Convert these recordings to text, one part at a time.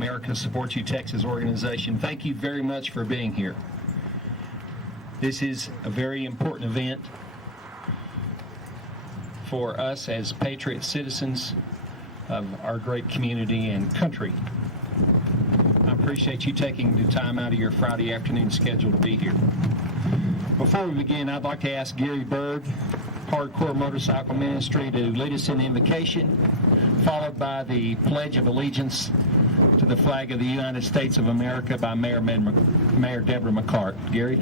America Supports You Texas organization. Thank you very much for being here. This is a very important event for us as patriot citizens of our great community and country. I appreciate you taking the time out of your Friday afternoon schedule to be here. Before we begin, I'd like to ask Gary Berg, Hardcore Motorcycle Ministry, to lead us in the invocation, followed by the Pledge of Allegiance to the flag of the United States of America by Mayor Deborah McCart. Gary?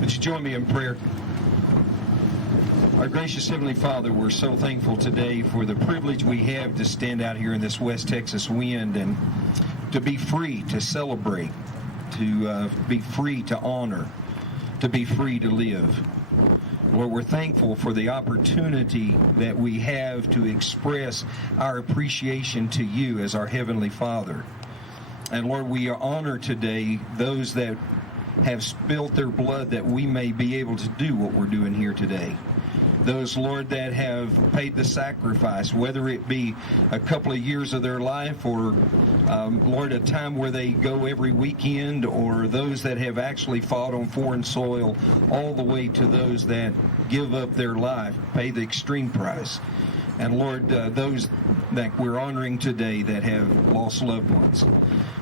Would you join me in prayer? Our gracious Heavenly Father, we're so thankful today for the privilege we have to stand out here in this West Texas wind and to be free to celebrate, to be free to honor, to be free to live. Lord, we're thankful for the opportunity that we have to express our appreciation to you as our Heavenly Father. And Lord, we honor today those that have spilt their blood that we may be able to do what we're doing here today. Those, Lord, that have paid the sacrifice, whether it be a couple of years of their life or, Lord, a time where they go every weekend, or those that have actually fought on foreign soil, all the way to those that give up their life, pay the extreme price. And Lord, those that we're honoring today that have lost loved ones.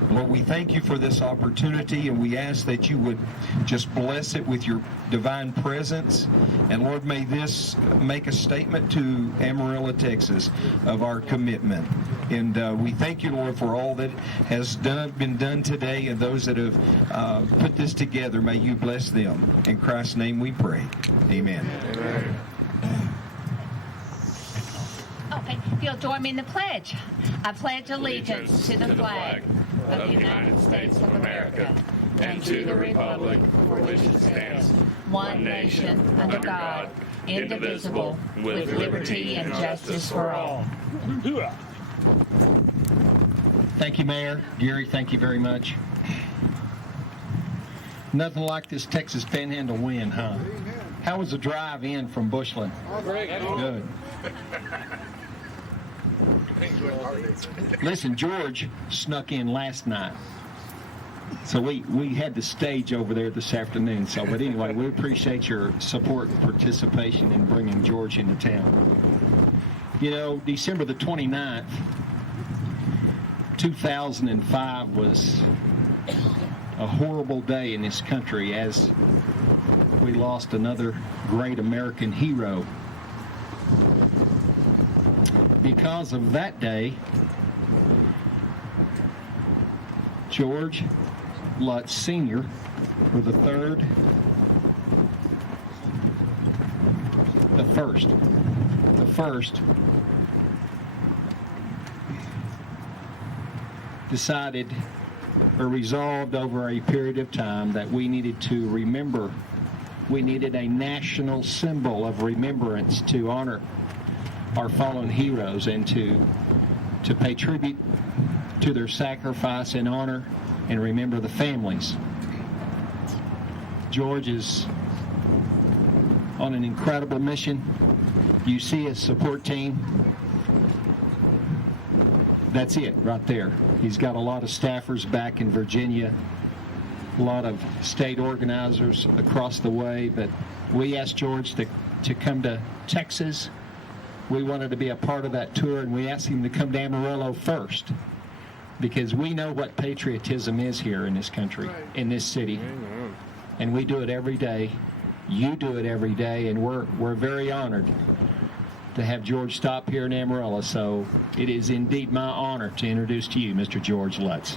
Lord, we thank you for this opportunity, and we ask that you would just bless it with your divine presence. And Lord, may this make a statement to Amarillo, Texas, of our commitment. And we thank you, Lord, for all that has been done today, and those that have put this together. May you bless them. In Christ's name we pray. Amen. Amen. Okay, if you'll join me in the pledge. I pledge allegiance to the flag of the United States of America and to the republic for which it stands, one nation, under God, indivisible, with liberty and justice for all. Thank you, Mayor. Gary, thank you very much. Nothing like this Texas Panhandle wind, huh? How was the drive in from Bushland? Good. Listen, George snuck in last night, so we had the stage over there this afternoon. So, but anyway, we appreciate your support and participation in bringing George into town. You know, December the 29th, 2005 was a horrible day in this country as we lost another great American hero. Because of that day, George Lutz Sr., for the first, decided or resolved over a period of time that we needed to remember. We needed a national symbol of remembrance to honor our fallen heroes and to pay tribute to their sacrifice and honor and remember the families. George is on an incredible mission. You see his support team. That's it right there. He's got a lot of staffers back in Virginia, a lot of state organizers across the way, but we asked George to come to Texas. We wanted to be a part of that tour, and we asked him to come to Amarillo first because we know what patriotism is here in this country, in this city. And we do it every day. You do it every day, and we're very honored to have George stop here in Amarillo. So it is indeed my honor to introduce to you Mr. George Lutz.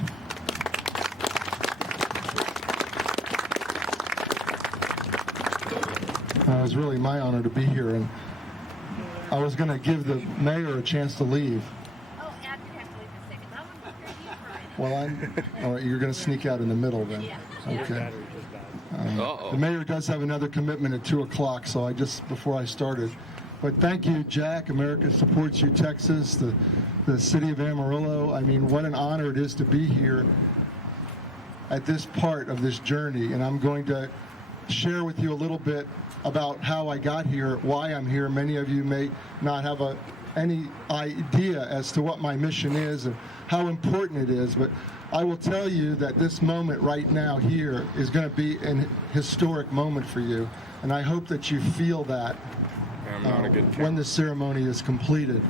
It was really my honor to be here, and I was going to give the mayor a chance to leave. Oh, yeah, you have to leave in a second. I want to hear you for Well, all right, you're going to sneak out in the middle then. Yeah. Okay. The mayor does have another commitment at 2 o'clock, so before I started. But thank you, Jack. America Supports You, Texas, the city of Amarillo. I mean, what an honor it is to be here at this part of this journey. And I'm going to share with you a little bit about how I got here, why I'm here. Many of you may not have a any idea as to what my mission is and how important it is, but I will tell you that this moment right now here is going to be an historic moment for you, and I hope that you feel that when the ceremony is completed.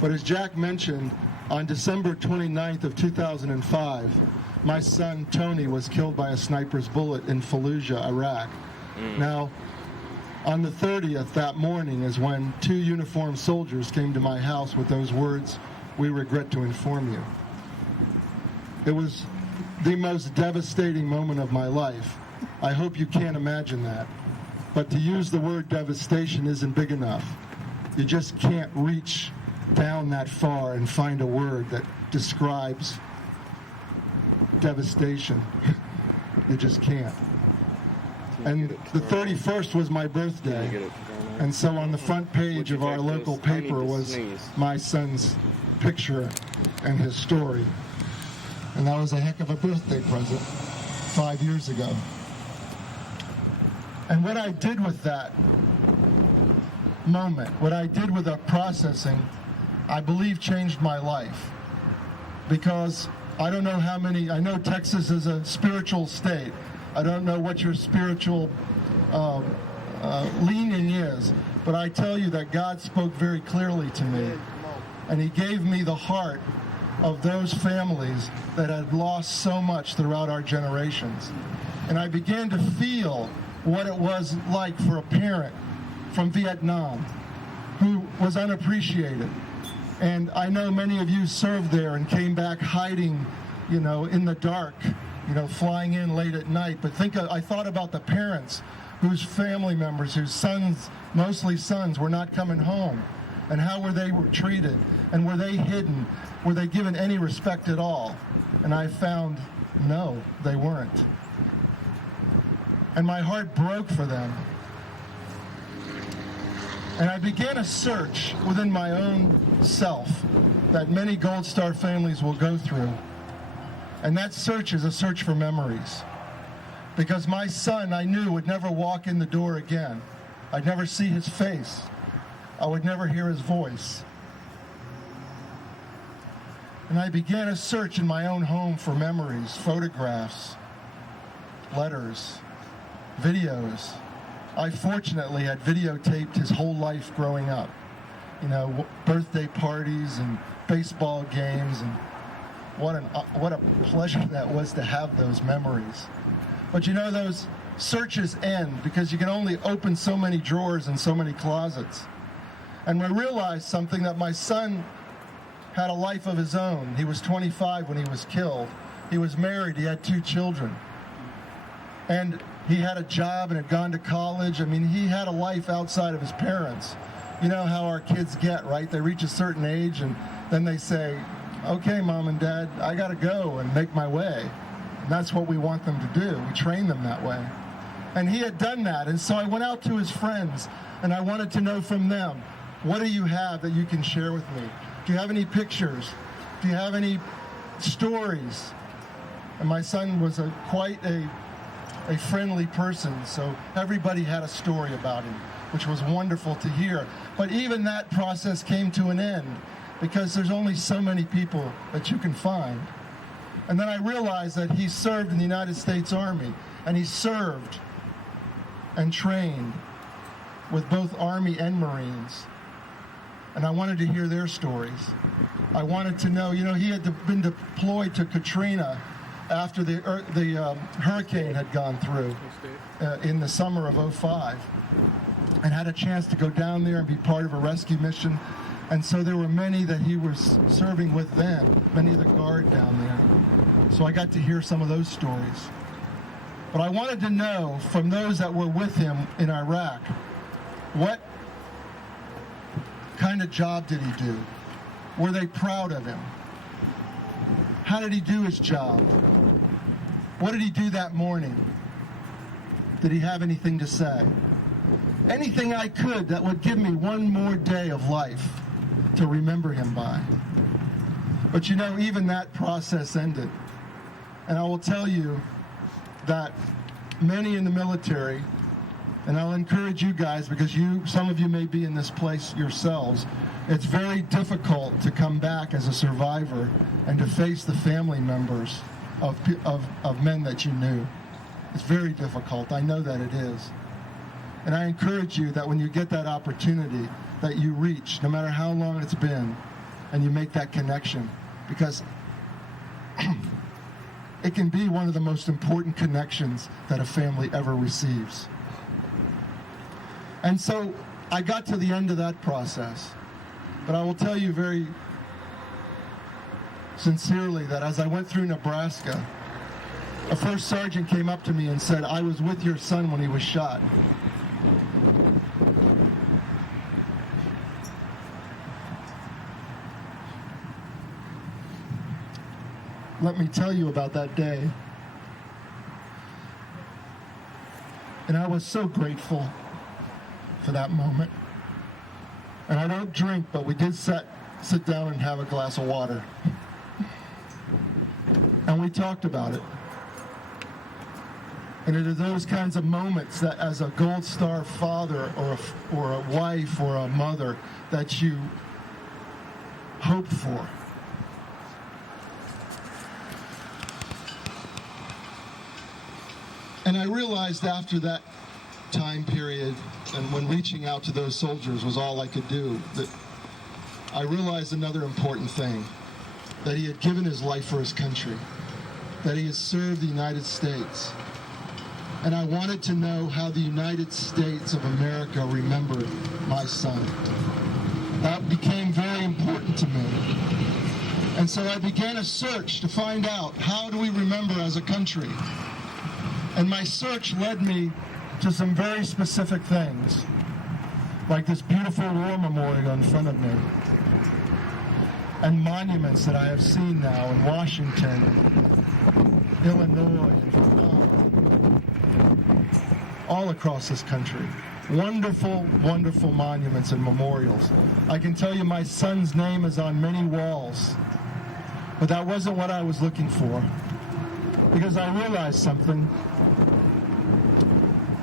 But as Jack mentioned, on December 29th of 2005, my son Tony was killed by a sniper's bullet in Fallujah, Iraq. Now, on the 30th, that morning, is when 2 uniformed soldiers came to my house with those words, "We regret to inform you." It was the most devastating moment of my life. I hope you can't imagine that. But to use the word devastation isn't big enough. You just can't reach down that far and find a word that describes devastation. You just can't. And the 31st was my birthday. And so on the front page of our local paper was my son's picture and his story. And that was a heck of a birthday present 5 years ago. And what I did with that moment, what I did with the processing, I believe changed my life. Because I don't know how many, I know Texas is a spiritual state. I don't know what your spiritual leaning is, but I tell you that God spoke very clearly to me. And he gave me the heart of those families that had lost so much throughout our generations. And I began to feel what it was like for a parent from Vietnam who was unappreciated. And I know many of you served there and came back hiding, in the dark, flying in late at night. But I thought about the parents whose family members, whose sons, mostly sons, were not coming home. And how were they treated? And were they hidden? Were they given any respect at all? And I found, no, they weren't. And my heart broke for them. And I began a search within my own self that many Gold Star families will go through. And that search is a search for memories. Because my son, I knew, would never walk in the door again. I'd never see his face. I would never hear his voice. And I began a search in my own home for memories, photographs, letters, videos. I fortunately had videotaped his whole life growing up. Birthday parties and baseball games, and what a pleasure that was to have those memories. But those searches end because you can only open so many drawers and so many closets. And I realized something, that my son had a life of his own. He was 25 when he was killed. He was married. He had 2 children. And he had a job and had gone to college. He had a life outside of his parents. You know how our kids get, right? They reach a certain age and then they say, "Okay, Mom and Dad, I got to go and make my way." And that's what we want them to do. We train them that way. And he had done that. And so I went out to his friends and I wanted to know from them, what do you have that you can share with me? Do you have any pictures? Do you have any stories? And my son was quite a friendly person, so everybody had a story about him, which was wonderful to hear. But even that process came to an end because there's only so many people that you can find. And then I realized that he served in the United States Army, and he served and trained with both Army and Marines. And I wanted to hear their stories. I wanted to know, he had been deployed to Katrina after the hurricane had gone through in the summer of '05, and had a chance to go down there and be part of a rescue mission. And so there were many that he was serving with then, many of the Guard down there. So I got to hear some of those stories. But I wanted to know from those that were with him in Iraq, what kind of job did he do? Were they proud of him? How did he do his job? What did he do that morning? Did he have anything to say? Anything I could that would give me one more day of life to remember him by. But even that process ended. And I will tell you that many in the military, and I'll encourage you guys, because some of you may be in this place yourselves, It's very difficult to come back as a survivor and to face the family members of men that you knew. It's very difficult. I know that it is. And I encourage you that when you get that opportunity, that you reach, no matter how long it's been, and you make that connection, because it can be one of the most important connections that a family ever receives. And so I got to the end of that process, but I will tell you very sincerely that as I went through Nebraska, a first sergeant came up to me and said, "I was with your son when he was shot." Let me tell you about that day. And I was so grateful for that moment. And I don't drink, but we did sit down and have a glass of water. And we talked about it. And it is those kinds of moments that as a Gold Star father or a wife or a mother that you hope for. And I realized after that time period, and when reaching out to those soldiers was all I could do, that I realized another important thing, that he had given his life for his country, that he had served the United States. And I wanted to know how the United States of America remembered my son. That became very important to me. And so I began a search to find out, how do we remember as a country? And my search led me to some very specific things, like this beautiful war memorial in front of me, and monuments that I have seen now in Washington, Illinois, and all across this country. Wonderful, wonderful monuments and memorials. I can tell you my son's name is on many walls, but that wasn't what I was looking for, because I realized something.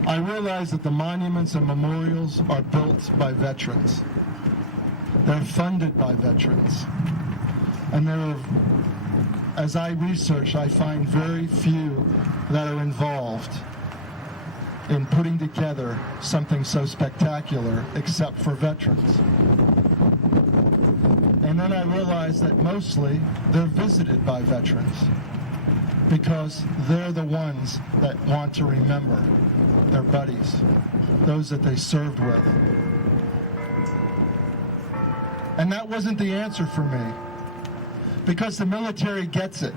I realized that the monuments and memorials are built by veterans. They're funded by veterans. And as I research, I find very few that are involved in putting together something so spectacular except for veterans. And then I realized that mostly they're visited by veterans because they're the ones that want to remember their buddies, those that they served with. And that wasn't the answer for me, because the military gets it.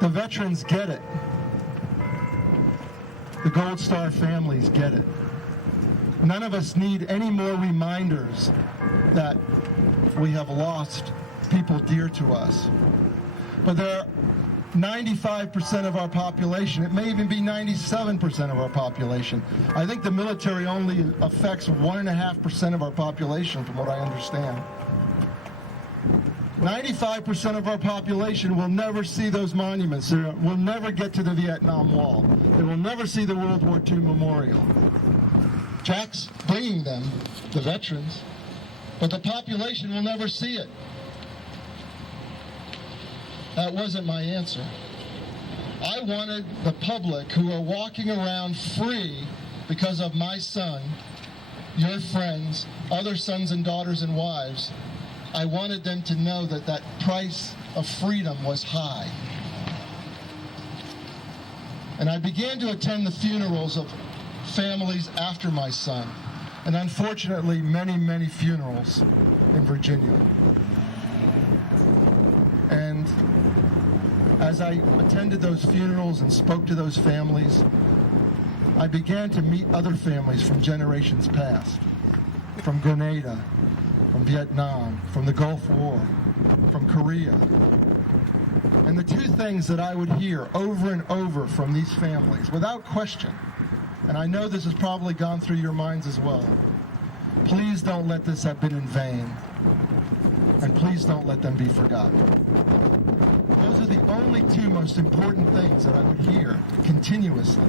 The veterans get it. The Gold Star families get it. None of us need any more reminders that we have lost people dear to us. But there are 95% of our population, it may even be 97% of our population. I think the military only affects 1.5% of our population, from what I understand. 95% of our population will never see those monuments. They will never get to the Vietnam Wall. They will never see the World War II Memorial. Jack's bringing them, the veterans, but the population will never see it. That wasn't my answer. I wanted the public who are walking around free because of my son, your friends, other sons and daughters and wives, I wanted them to know that that price of freedom was high. And I began to attend the funerals of families after my son, and unfortunately many, many funerals in Virginia. And as I attended those funerals and spoke to those families, I began to meet other families from generations past, from Grenada, from Vietnam, from the Gulf War, from Korea. And the two things that I would hear over and over from these families, without question, and I know this has probably gone through your minds as well, please don't let this have been in vain, and please don't let them be forgotten. Those are the only two most important things that I would hear continuously.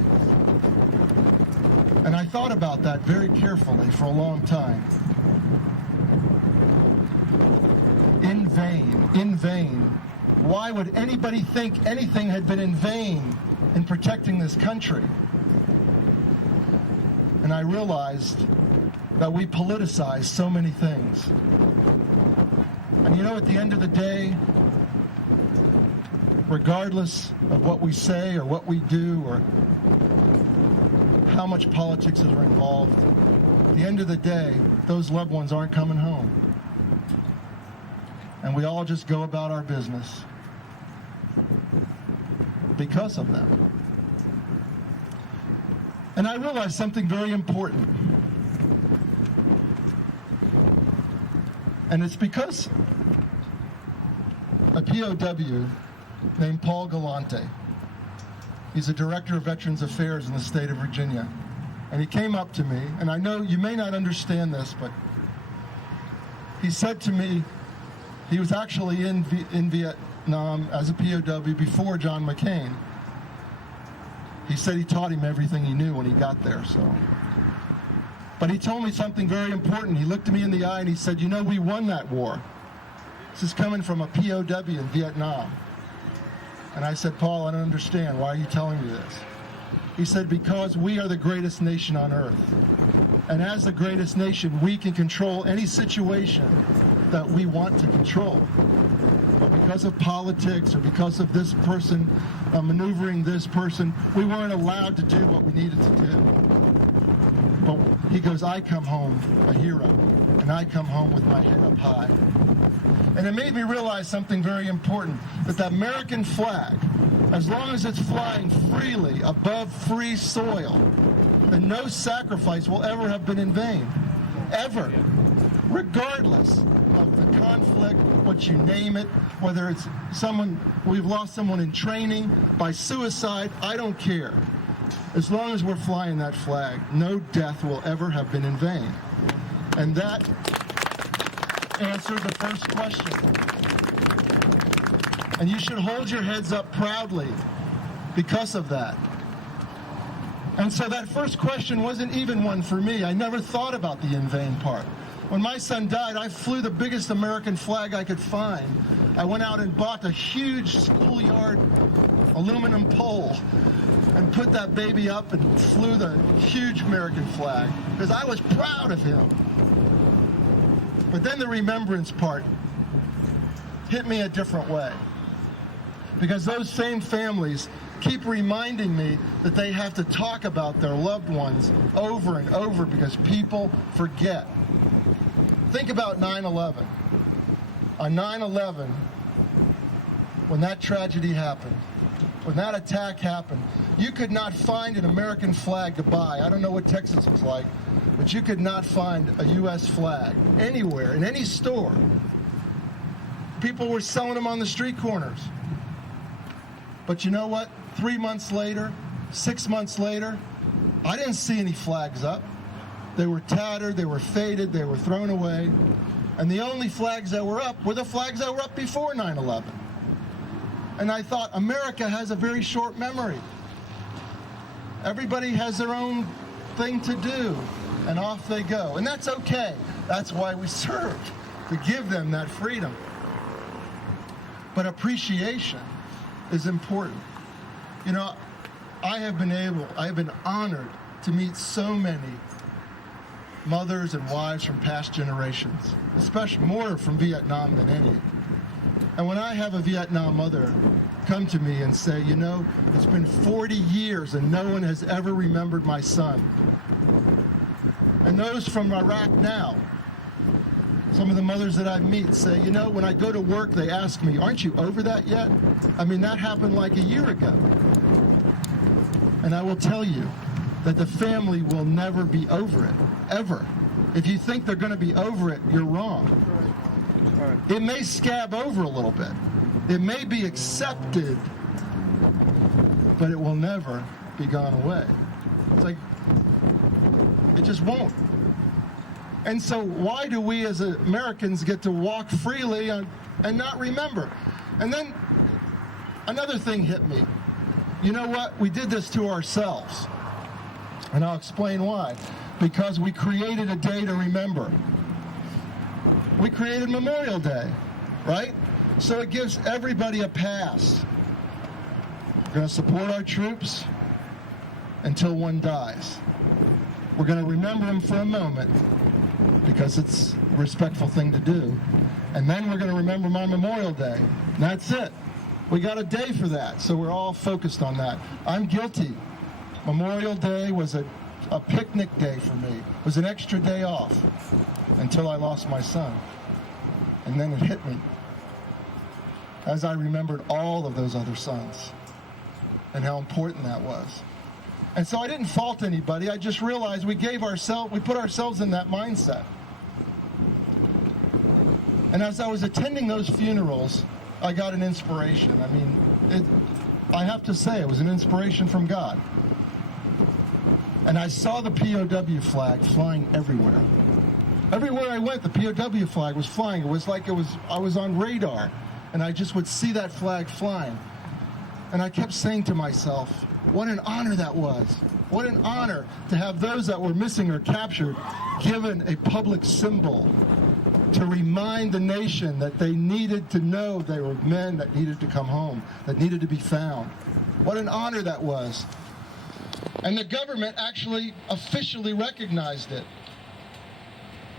And I thought about that very carefully for a long time. In vain, in vain. Why would anybody think anything had been in vain in protecting this country? And I realized that we politicize so many things. And you know, at the end of the day, regardless of what we say or what we do or how much politics is involved, at the end of the day, those loved ones aren't coming home. And we all just go about our business because of them. And I realized something very important. And it's because a POW named Paul Galante, he's a director of Veterans Affairs in the state of Virginia. And he came up to me, and I know you may not understand this, but he said to me, he was actually in Vietnam as a POW before John McCain. He said he taught him everything he knew when he got there. But he told me something very important. He looked at me in the eye and he said, you know, we won that war. This is coming from a POW in Vietnam. And I said, Paul, I don't understand. Why are you telling me this? He said, because we are the greatest nation on earth. And as the greatest nation, we can control any situation that we want to control. But because of politics or because of this person maneuvering this person, we weren't allowed to do what we needed to do. But he goes, I come home a hero, and I come home with my head up high. And it made me realize something very important, that the American flag, as long as it's flying freely above free soil, then no sacrifice will ever have been in vain. Ever. Regardless of the conflict, what you name it, whether it's someone, we've lost someone in training, by suicide, I don't care. As long as we're flying that flag, no death will ever have been in vain. And that answered the first question. And you should hold your heads up proudly because of that. And so that first question wasn't even one for me. I never thought about the in vain part. When my son died, I flew the biggest American flag I could find. I went out and bought a huge schoolyard aluminum pole and put that baby up and flew the huge American flag because I was proud of him. But then the remembrance part hit me a different way, because those same families keep reminding me that they have to talk about their loved ones over and over because people forget. Think about 9/11. On 9/11, when that tragedy happened, when that attack happened, you could not find an American flag to buy. I don't know what Texas was like, but you could not find a U.S. flag anywhere, in any store. People were selling them on the street corners. But you know what? 3 months later, 6 months later, I didn't see any flags up. They were tattered, they were faded, they were thrown away. And the only flags that were up were the flags that were up before 9/11. And I thought, America has a very short memory. Everybody has their own thing to do, and off they go. And that's okay. That's why we served, to give them that freedom. But appreciation is important. You know, I have been honored to meet so many mothers and wives from past generations, especially more from Vietnam than any. And when I have a Vietnam mother come to me and say, you know, it's been 40 years and no one has ever remembered my son. And those from Iraq now, some of the mothers that I meet say, you know, when I go to work, they ask me, aren't you over that yet? I mean, that happened like a year ago. And I will tell you that the family will never be over it, ever. If you think they're going to be over it, you're wrong. It may scab over a little bit. It may be accepted, but it will never be gone away. It's like, it just won't. And so why do we as Americans get to walk freely and not remember? And then another thing hit me. You know what? We did this to ourselves. And I'll explain why. Because we created a day to remember. We created Memorial Day. right? So it gives everybody a pass. We're going to support our troops until one dies. We're going to remember them for a moment because it's a respectful thing to do. And then we're going to remember my Memorial Day. And that's it. We got a day for that, so we're all focused on that. I'm guilty. Memorial Day was a picnic day for me. It was an extra day off until I lost my son. And then it hit me as I remembered all of those other sons and how important that was. And so I didn't fault anybody. I just realized we put ourselves in that mindset. And as I was attending those funerals, I got an inspiration. I mean, I have to say, it was an inspiration from God. And I saw the POW flag flying everywhere. Everywhere I went, the POW flag was flying. It was like I was on radar, and I just would see that flag flying. And I kept saying to myself, what an honor that was. What an honor to have those that were missing or captured given a public symbol to remind the nation that they needed to know they were men that needed to come home, that needed to be found. What an honor that was. And the government actually officially recognized it.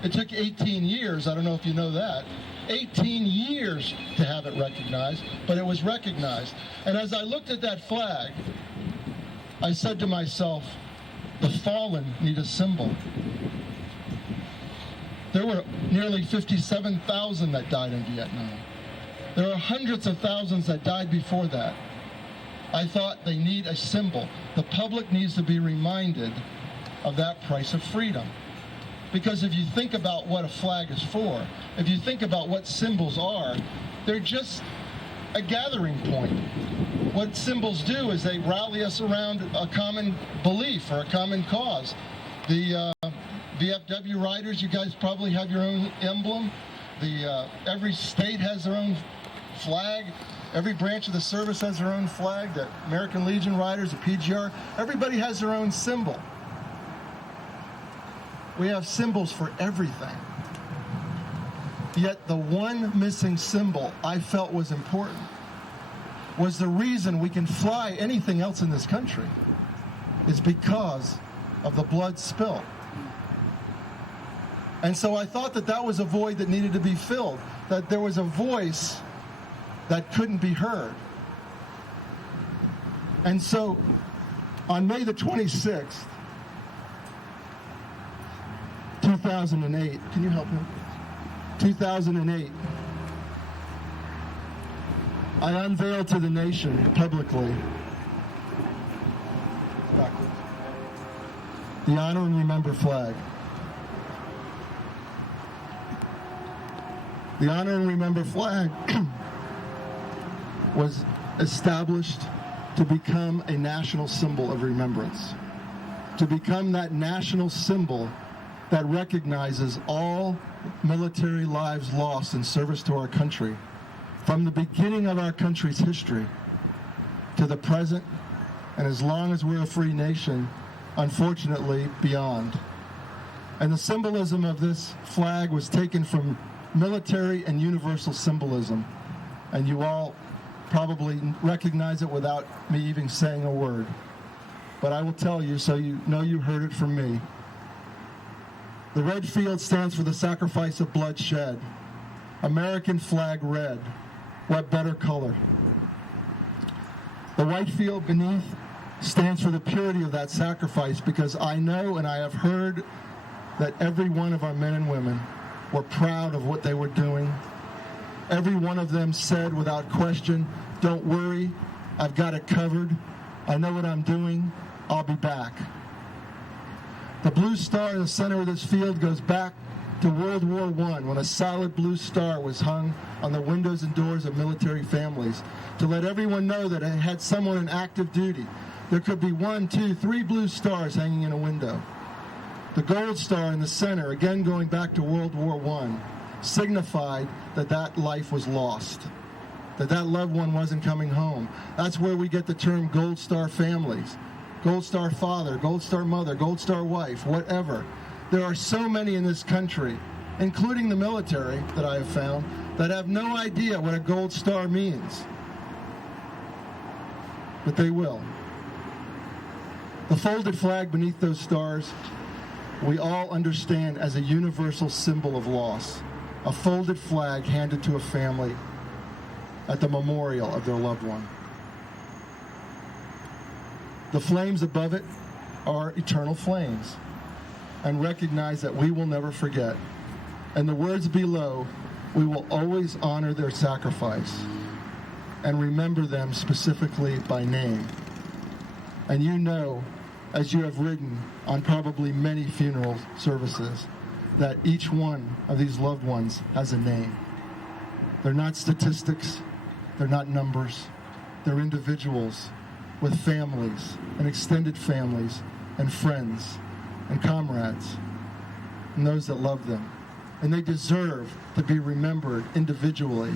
It took 18 years, I don't know if you know that, 18 years to have it recognized, but it was recognized. And as I looked at that flag, I said to myself, the fallen need a symbol. There were nearly 57,000 that died in Vietnam. There are hundreds of thousands that died before that. I thought they need a symbol. The public needs to be reminded of that price of freedom. Because if you think about what a flag is for, if you think about what symbols are, they're just a gathering point. What symbols do is they rally us around a common belief or a common cause. The VFW riders, you guys probably have your own emblem. Every state has their own flag. Every branch of the service has their own flag. The American Legion riders, the PGR, everybody has their own symbol. We have symbols for everything. Yet the one missing symbol I felt was important was the reason we can fly anything else in this country is because of the blood spill. And so I thought that that was a void that needed to be filled, that there was a voice that couldn't be heard. And so on May the 26th, 2008, can you help me? 2008, I unveiled to the nation publicly the Honor and Remember flag. The Honor and Remember flag was established to become a national symbol of remembrance, to become that national symbol that recognizes all military lives lost in service to our country, from the beginning of our country's history to the present, and as long as we're a free nation, unfortunately, beyond. And the symbolism of this flag was taken from military and universal symbolism, and you all probably recognize it without me even saying a word. But I will tell you so you know you heard it from me. The red field stands for the sacrifice of bloodshed. American flag red. What better color? The white field beneath stands for the purity of that sacrifice, because I know and I have heard that every one of our men and women were proud of what they were doing. Every one of them said without question, don't worry, I've got it covered. I know what I'm doing. I'll be back. The blue star in the center of this field goes back to World War I, when a solid blue star was hung on the windows and doors of military families to let everyone know that it had someone in active duty. There could be 1, 2, 3 blue stars hanging in a window. The gold star in the center, again going back to World War I, signified that that life was lost, that that loved one wasn't coming home. That's where we get the term Gold Star families. Gold Star father, Gold Star mother, Gold Star wife, whatever. There are so many in this country, including the military that I have found, that have no idea what a gold star means. But they will. The folded flag beneath those stars, we all understand as a universal symbol of loss. A folded flag handed to a family at the memorial of their loved one. The flames above it are eternal flames, and recognize that we will never forget. And the words below, we will always honor their sacrifice and remember them specifically by name. And you know, as you have ridden on probably many funeral services, that each one of these loved ones has a name. They're not statistics, they're not numbers, they're individuals with families and extended families and friends and comrades and those that love them. And they deserve to be remembered individually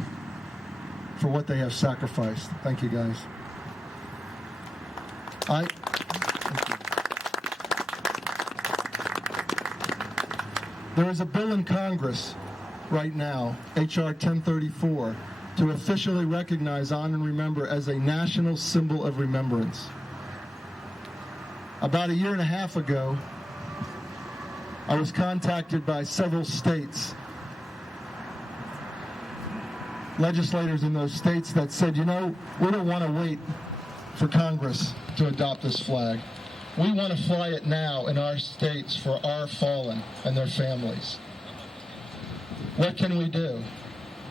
for what they have sacrificed. Thank you, guys. There is a bill in Congress right now, HRAA24, to officially recognize, honor, and remember as a national symbol of remembrance. About a year and a half ago, I was contacted by several states, legislators in those states that said, you know, we don't want to wait for Congress to adopt this flag. We want to fly it now in our states for our fallen and their families. What can we do?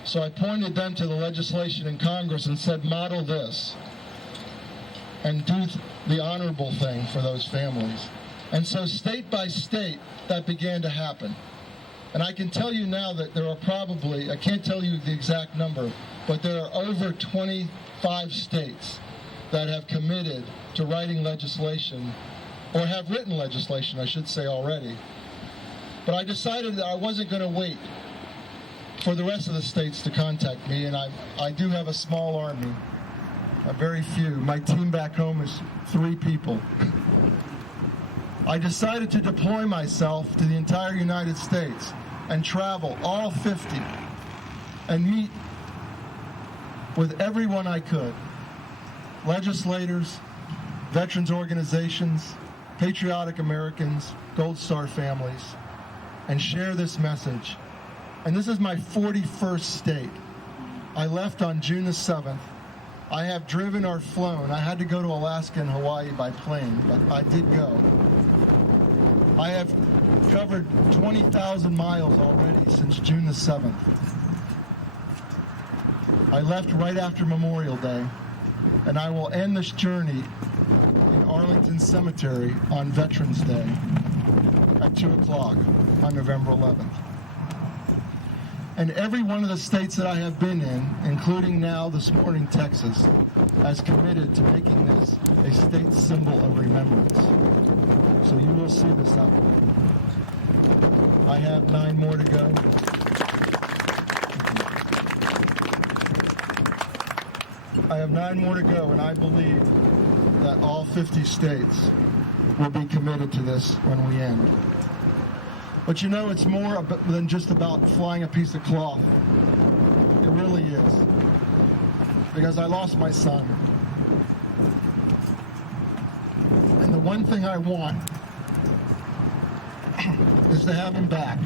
So I pointed them to the legislation in Congress and said, model this and do the honorable thing for those families. And so state by state, that began to happen. And I can tell you now that there are probably, I can't tell you the exact number, but there are over 25 states that have committed to writing legislation, or have written legislation, I should say, already. But I decided that I wasn't going to wait for the rest of the states to contact me, and I do have a small army, very few. My team back home is 3 people. I decided to deploy myself to the entire United States and travel all 50 and meet with everyone I could. Legislators, veterans organizations, patriotic Americans, Gold Star families, and share this message. And this is my 41st state. I left on June the 7th. I have driven or flown. I had to go to Alaska and Hawaii by plane, but I did go. I have covered 20,000 miles already since June the 7th. I left right after Memorial Day, and I will end this journey in Arlington Cemetery on Veterans Day at 2 o'clock on November 11th. And every one of the states that I have been in, including now this morning Texas, has committed to making this a state symbol of remembrance. So you will see this happen. I have 9 more to go. I have 9 more to go, and I believe that all 50 states will be committed to this when we end. But you know, it's more than just about flying a piece of cloth. It really is. Because I lost my son. And the one thing I want is to have him back.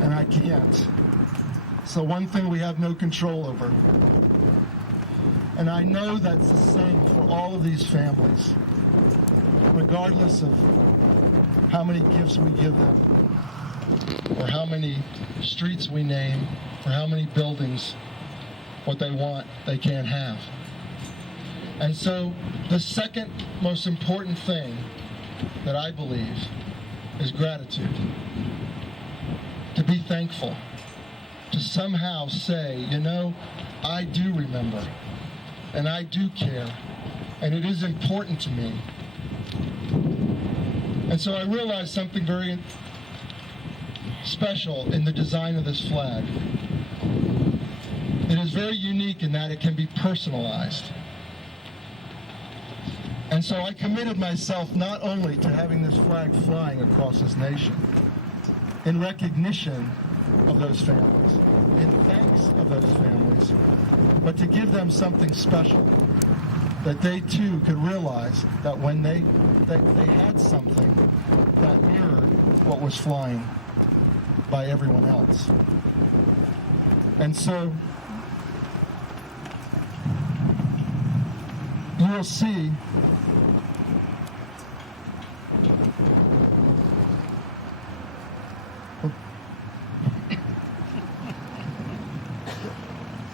And I can't. So one thing we have no control over. And I know that's the same for all of these families, regardless of how many gifts we give them, or how many streets we name, or how many buildings, what they want, they can't have. And so the second most important thing that I believe is gratitude. To be thankful. To somehow say, you know, I do remember, and I do care, and it is important to me. And so I realized something very special in the design of this flag. It is very unique in that it can be personalized. And so I committed myself not only to having this flag flying across this nation, in recognition of those families, in thanks of those families, but to give them something special, that they too could realize that when they had something that mirrored what was flying by everyone else. And so you will see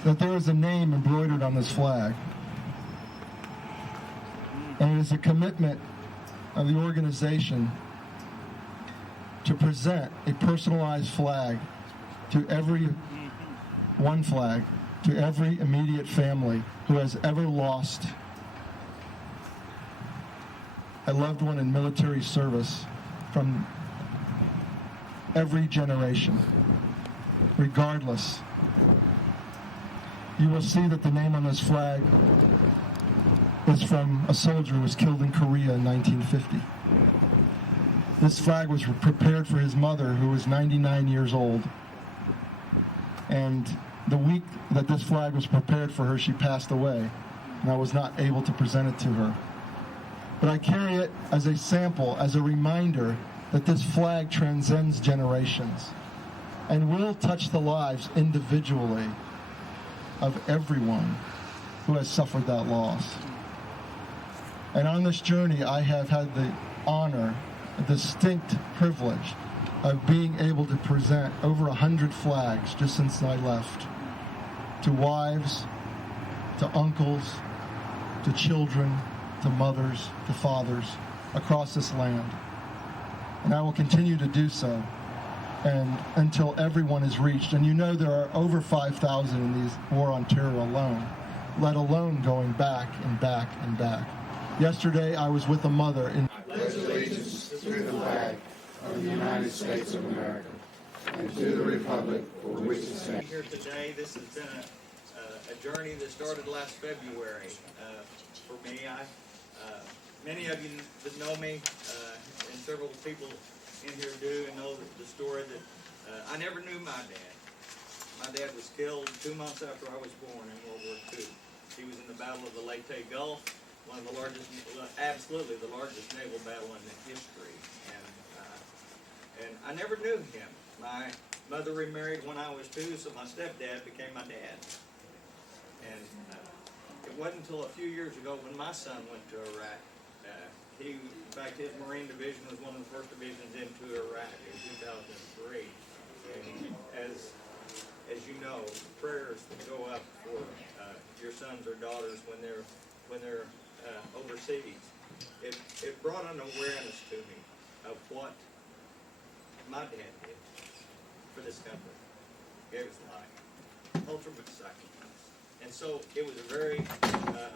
that there is a name embroidered on this flag. And it is a commitment of the organization to present a personalized flag to one flag to every immediate family who has ever lost a loved one in military service from every generation, regardless. You will see that the name on this flag is from a soldier who was killed in Korea in 1950. This flag was prepared for his mother, who was 99 years old. And the week that this flag was prepared for her, she passed away, and I was not able to present it to her. But I carry it as a sample, as a reminder that this flag transcends generations and will touch the lives individually of everyone who has suffered that loss. And on this journey, I have had the honor, a distinct privilege of being able to present over 100 flags just since I left, to wives, to uncles, to children, to mothers, to fathers across this land. And I will continue to do so and until everyone is reached. And you know there are over 5,000 in these war on terror alone, let alone going back and back and back. Yesterday I was with a mother in I pledge allegiance to the flag of the United States of America and to the republic for which it stands. Here today, this has been a journey that started last February. For me, many of you that know me, and several people in here do, and know the story that I never knew my dad. My dad was killed 2 months after I was born in World War II. He was in the Battle of the Leyte Gulf, one of the largest, absolutely the largest naval battle in history. And I never knew him. My mother remarried when I was 2, so my stepdad became my dad. And it wasn't until a few years ago when my son went to Iraq. In fact, his Marine Division was one of the first divisions into Iraq in 2003. And as you know, prayers that go up for your sons or daughters when they're overseas. It brought an awareness to me of what my dad did for this country. Gave his life, ultimate sacrifice. And so it was a very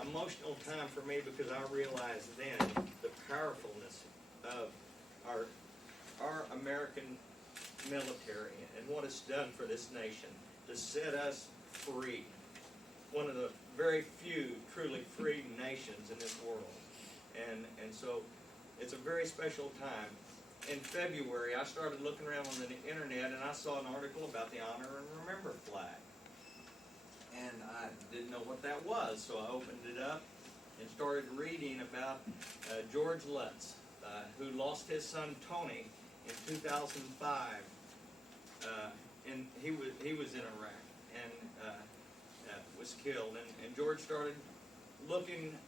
emotional time for me because I realized then the powerfulness of our American military and what it's done for this nation to set us free. One of the very few truly free nations in this world. And so it's a very special time. In February, I started looking around on the internet and I saw an article about the Honor and Remember flag. And I didn't know what that was, so I opened it up and started reading about George Lutz, who lost his son Tony in 2005. And he was in Iraq and was killed. And George started looking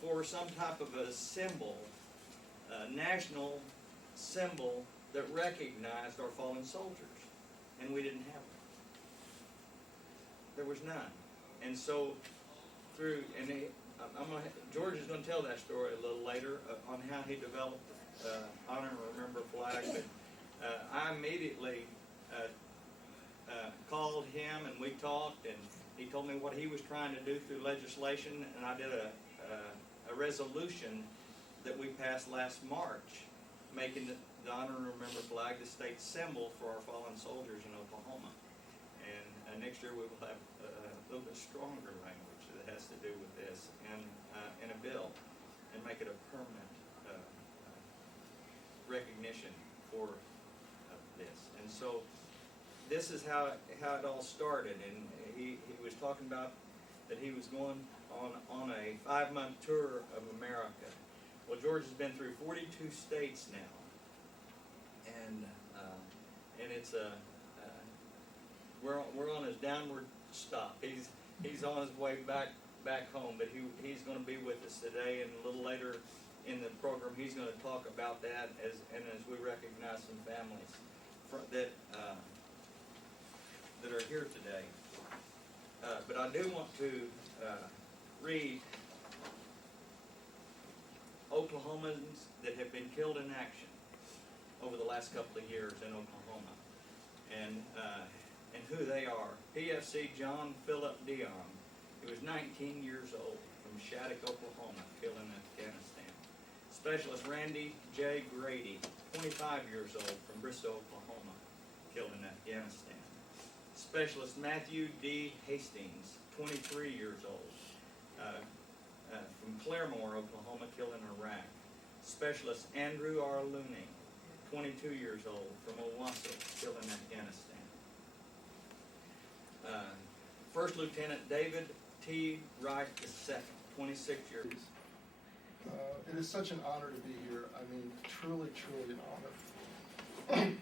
for some type of a symbol, a national symbol that recognized our fallen soldiers, and we didn't have it. There was none. And so George is going to tell that story a little later on how he developed the Honor and Remember flag. But I immediately called him and we talked, and he told me what he was trying to do through legislation, and I did a resolution that we passed last March, making the Honor and Remember flag the state symbol for our fallen soldiers in Oklahoma. And next year we will have a little bit stronger language that has to do with this in a bill, and make it a permanent recognition for this. And so this is how it all started, and he was talking about that he was going on a 5-month tour of America. Well, George has been through 42 states now, and it's we're on his downward stop. He's on his way back home, but he's going to be with us today, and a little later in the program he's going to talk about that as we recognize some families that are here today. But I do want to read Oklahomans that have been killed in action over the last couple of years in Oklahoma, and who they are. PFC John Philip Dion, he was 19 years old, from Shattuck, Oklahoma, killed in Afghanistan. Specialist Randy J. Grady, 25 years old, from Bristow, Oklahoma, killed in Afghanistan. Specialist Matthew D. Hastings, 23 years old, from Claremore, Oklahoma, killed in Iraq. Specialist Andrew R. Looney, 22 years old, from Owasso, killed in Afghanistan. First Lieutenant David T. Wright II, 26 years. It is such an honor to be here. I mean, truly, truly an honor.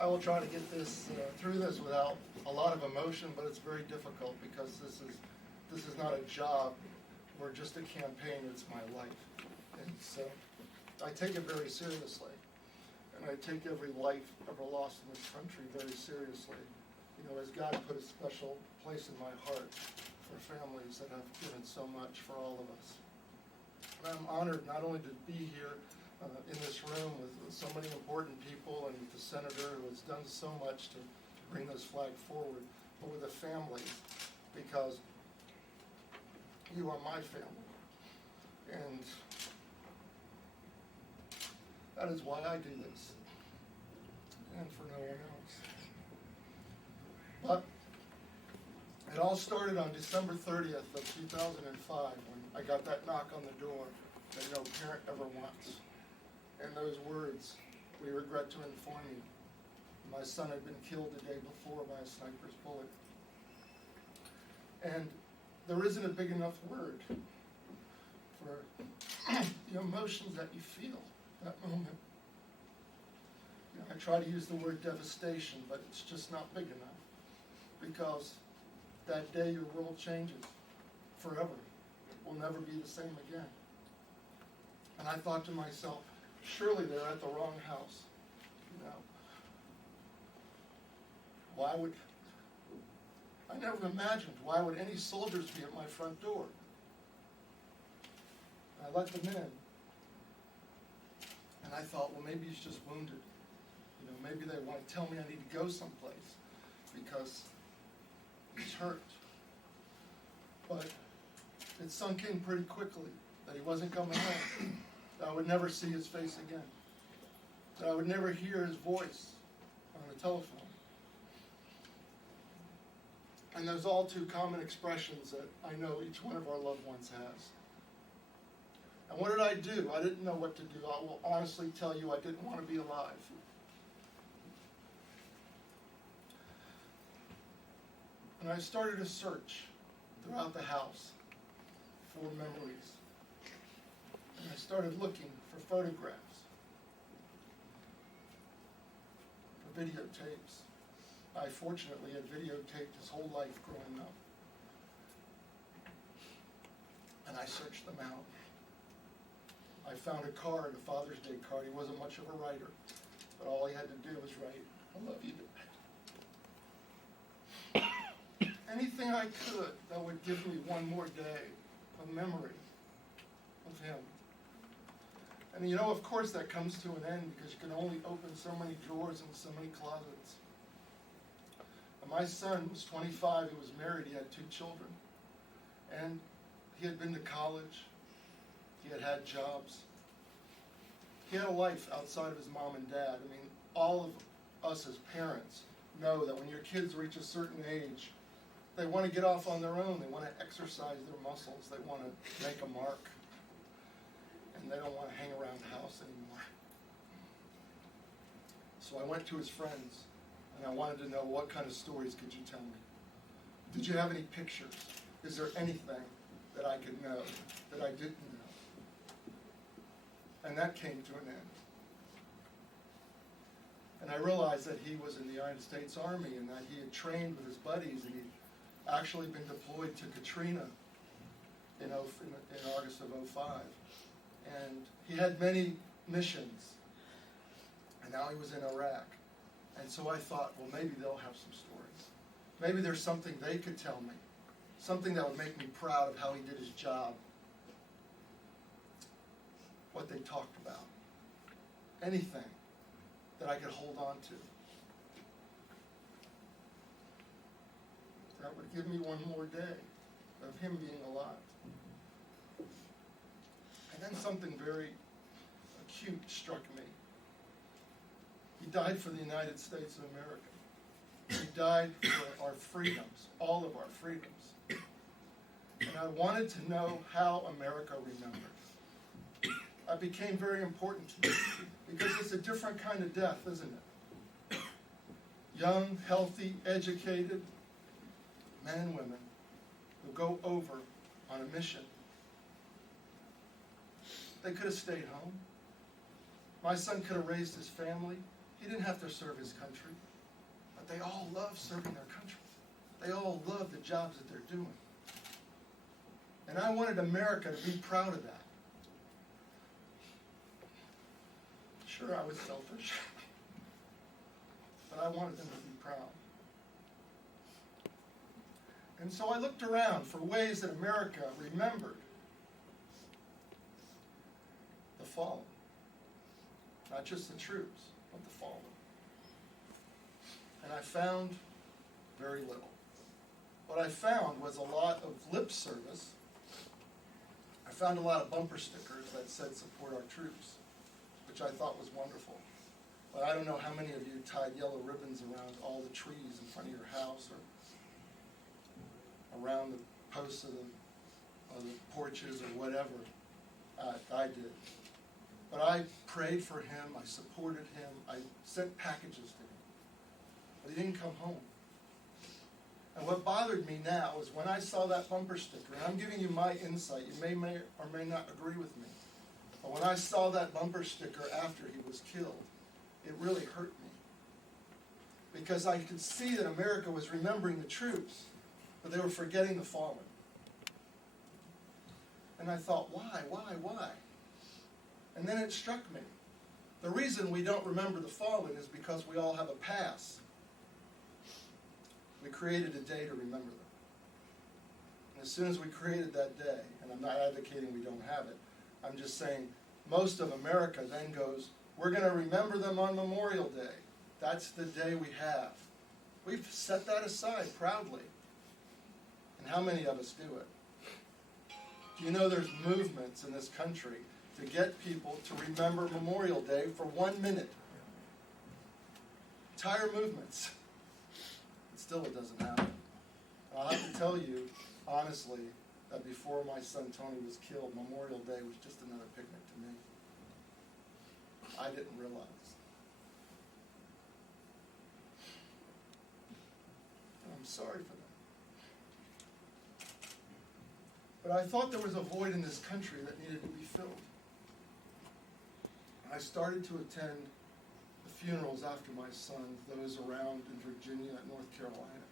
I will try to get this through this without a lot of emotion, but it's very difficult because this is not a job or just a campaign. It's my life, and so I take it very seriously, and I take every life ever lost in this country very seriously. You know, as God put a special place in my heart for families that have given so much for all of us. And I'm honored not only to be here in this room with so many important people and with the senator who has done so much to bring this flag forward, but with the families, because you are my family. And that is why I do this, and for no one else. But it all started on December 30th of 2005 when I got that knock on the door that no parent ever wants. And those words, "We regret to inform you, my son had been killed the day before by a sniper's bullet." And there isn't a big enough word for the emotions that you feel that moment. You know, I try to use the word devastation, but it's just not big enough, because that day your world changes forever. It will never be the same again. And I thought to myself, surely they're at the wrong house. You know, I never imagined, why would any soldiers be at my front door? And I let them in. And I thought, well, maybe he's just wounded. You know, maybe they want to tell me I need to go someplace because he's hurt. But it sunk in pretty quickly that he wasn't coming home, that I would never see his face again, that I would never hear his voice on the telephone. And those all too common expressions that I know each one of our loved ones has. And what did I do? I didn't know what to do. I will honestly tell you, I didn't want to be alive. And I started a search throughout the house for memories. And I started looking for photographs, for videotapes. I fortunately had videotaped his whole life growing up. And I searched them out. I found a card, a Father's Day card. He wasn't much of a writer, but all he had to do was write, "I love you, Dad." Anything I could that would give me one more day of memory of him. And you know, of course, that comes to an end because you can only open so many drawers and so many closets. And my son was 25, he was married, he had 2 children. And he had been to college, he had had jobs. He had a life outside of his mom and dad. I mean, all of us as parents know that when your kids reach a certain age, they want to get off on their own. They want to exercise their muscles. They want to make a mark. And they don't want to hang around the house anymore. So I went to his friends, And I wanted to know, what kind of stories could you tell me? Did you have any pictures? Is there anything that I could know that I didn't know? And that came to an end. And I realized that he was in the United States Army and that he had trained with his buddies, and he'd actually been deployed to Katrina in August of '05. And he had many missions, and now he was in Iraq. And so I thought, well, maybe they'll have some stories. Maybe there's something they could tell me, something that would make me proud of how he did his job, what they talked about, anything that I could hold on to. That would give me one more day of him being alive. And then something very acute struck me. He died for the United States of America. He died for our freedoms, all of our freedoms. And I wanted to know how America remembered. That became very important to me because it's a different kind of death, isn't it? Young, healthy, educated men and women who go over on a mission. They could have stayed home. My son could have raised his family. He didn't have to serve his country. But they all love serving their country. They all love the jobs that they're doing. And I wanted America to be proud of that. Sure, I was selfish. But I wanted them to be proud. And so I looked around for ways that America remembered the fallen. Not just the troops, but the fallen. And I found very little. What I found was a lot of lip service. I found a lot of bumper stickers that said "Support our troops," which I thought was wonderful. But I don't know how many of you tied yellow ribbons around all the trees in front of your house or around the posts of the porches or whatever. I did. But I prayed for him, I supported him, I sent packages to him. But he didn't come home. And what bothered me now is when I saw that bumper sticker, and I'm giving you my insight, you may or may not agree with me, but when I saw that bumper sticker after he was killed, it really hurt me. Because I could see that America was remembering the troops, but they were forgetting the fallen. And I thought, why? And then it struck me. The reason we don't remember the fallen is because we all have a past. We created a day to remember them. And as soon as we created that day, and I'm not advocating we don't have it, I'm just saying most of America then goes, we're going to remember them on Memorial Day. That's the day we have. We've set that aside proudly. And how many of us do it? Do you know there's movements in this country to get people to remember Memorial Day for 1 minute? Entire movements. And still it doesn't happen. I'll have to tell you, honestly, that before my son Tony was killed, Memorial Day was just another picnic to me. I didn't realize. And I'm sorry for that. But I thought there was a void in this country that needed to be filled. I started to attend the funerals after my son, those around in Virginia and North Carolina,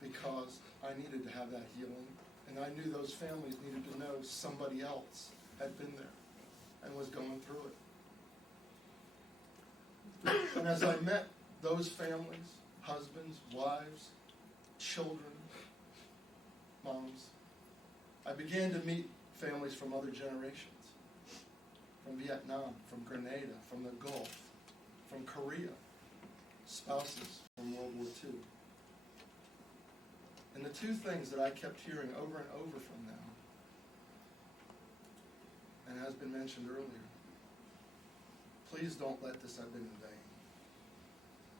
because I needed to have that healing, and I knew those families needed to know somebody else had been there and was going through it. And as I met those families, husbands, wives, children, moms, I began to meet families from other generations, from Vietnam, from Grenada, from the Gulf, from Korea, spouses from World War II. And the two things that I kept hearing over and over from them, and has been mentioned earlier, please don't let this have been in vain,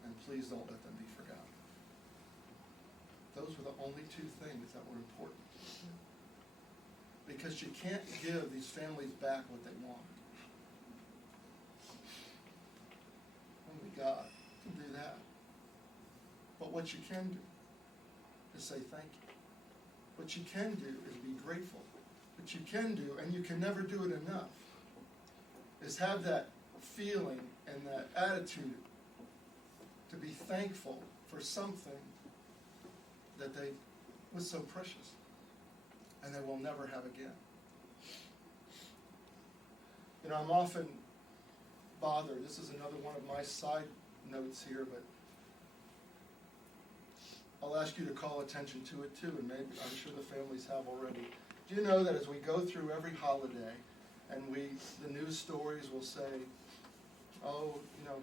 and please don't let them be forgotten. Those were the only two things that were important. Because you can't give these families back what they want. Only God can do that. what you can do is say thank you. What you can do is be grateful. What you can do, and you can never do it enough, is have that feeling and that attitude to be thankful for something that was so precious and they will never have again. You know, I'm often bothered. This is another one of my side notes here, but I'll ask you to call attention to it too, and maybe I'm sure the families have already. Do you know that as we go through every holiday, and the news stories will say, oh, you know,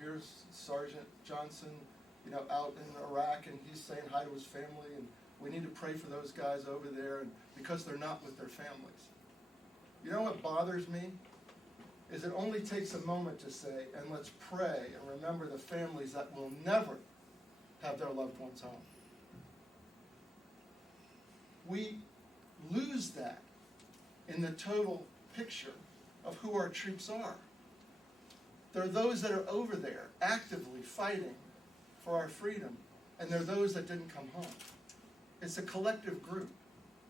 here's Sergeant Johnson, you know, out in Iraq, and he's saying hi to his family, and we need to pray for those guys over there, and because they're not with their families. You know what bothers me? Is it only takes a moment to say, and let's pray and remember the families that will never have their loved ones home. We lose that in the total picture of who our troops are. There are those that are over there actively fighting for our freedom, and there are those that didn't come home. It's a collective group.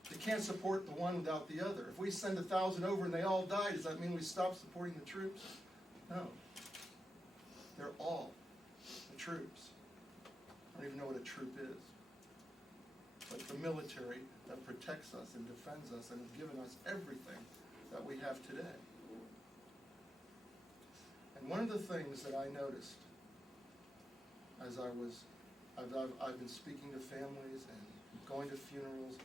You can't support the one without the other. If we send 1,000 over and they all die, does that mean we stop supporting the troops? No. They're all the troops. I don't even know what a troop is. But the military that protects us and defends us and has given us everything that we have today. And one of the things that I noticed as I've been speaking to families and going to funerals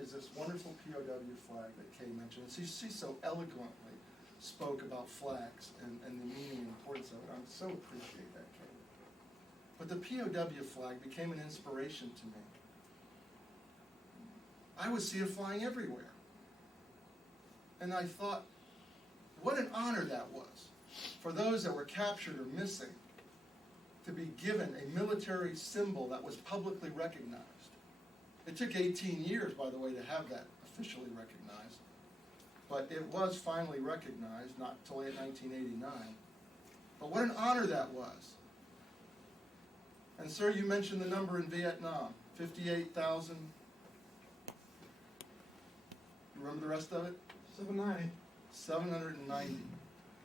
is this wonderful POW flag that Kay mentioned. And she so eloquently spoke about flags and the meaning and importance of it. I so appreciate that, Kay. But the POW flag became an inspiration to me. I would see it flying everywhere. And I thought, what an honor that was for those that were captured or missing to be given a military symbol that was publicly recognized. It took 18 years, by the way, to have that officially recognized. But it was finally recognized, not until 1989. But what an honor that was. And sir, you mentioned the number in Vietnam, 58,000. You remember the rest of it? 790.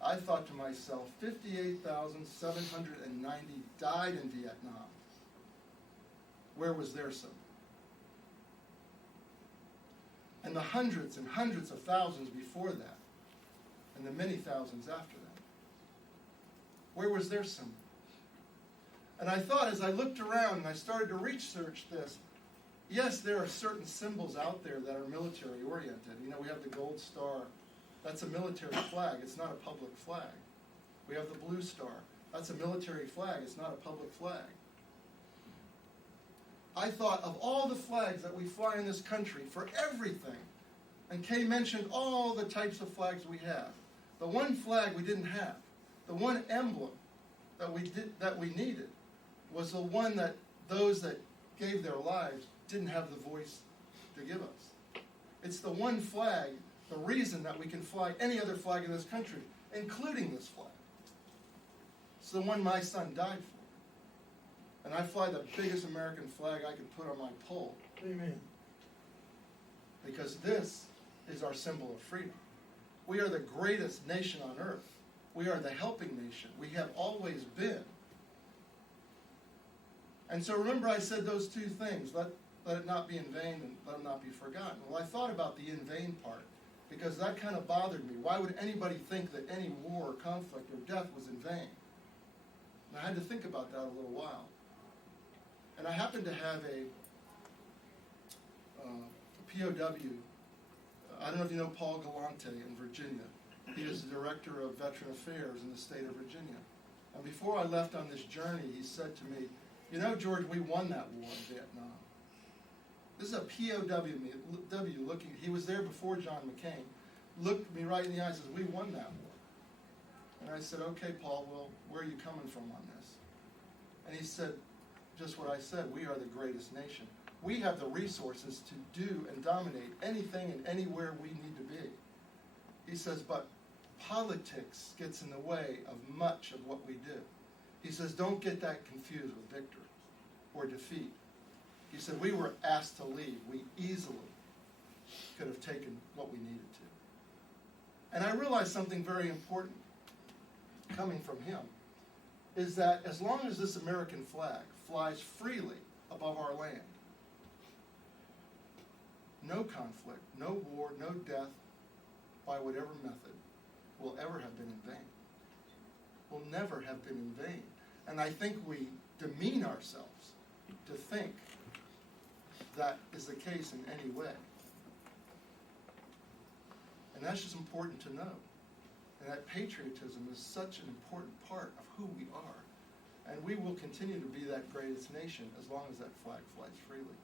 I thought to myself, 58,790 died in Vietnam. Where was their symbol? And the hundreds and hundreds of thousands before that, and the many thousands after that. Where was their symbol? And I thought, as I looked around and I started to research this, yes, there are certain symbols out there that are military oriented. You know, we have the gold star. That's a military flag. It's not a public flag. We have the blue star. That's a military flag. It's not a public flag. I thought of all the flags that we fly in this country for everything. And Kay mentioned all the types of flags we have. The one flag we didn't have, the one emblem that we needed, was the one that those that gave their lives didn't have the voice to give us. It's the one flag, the reason that we can fly any other flag in this country, including this flag. It's the one my son died for. And I fly the biggest American flag I could put on my pole. Amen. Because this is our symbol of freedom. We are the greatest nation on earth. We are the helping nation. We have always been. And so remember I said those two things. Let it not be in vain and let it not be forgotten. Well, I thought about the in vain part because that kind of bothered me. Why would anybody think that any war or conflict or death was in vain? And I had to think about that a little while. And I happened to have a POW. I don't know if you know Paul Galante in Virginia. He is the director of Veteran Affairs in the state of Virginia. And before I left on this journey, he said to me, you know, George, we won that war in Vietnam. This is a POW looking, he was there before John McCain, looked me right in the eye and says, we won that war. And I said, okay, Paul, well, where are you coming from on this? And he said, just what I said, we are the greatest nation. We have the resources to do and dominate anything and anywhere we need to be. He says, but politics gets in the way of much of what we do. He says, don't get that confused with victory. or defeat. He said, we were asked to leave. We easily could have taken what we needed to. And I realized something very important coming from him, is that as long as this American flag flies freely above our land, no conflict, no war, no death, by whatever method, will ever have been in vain. Will never have been in vain. And I think we demean ourselves to think that is the case in any way. And that's just important to know. And that patriotism is such an important part of who we are. And we will continue to be that greatest nation as long as that flag flies freely.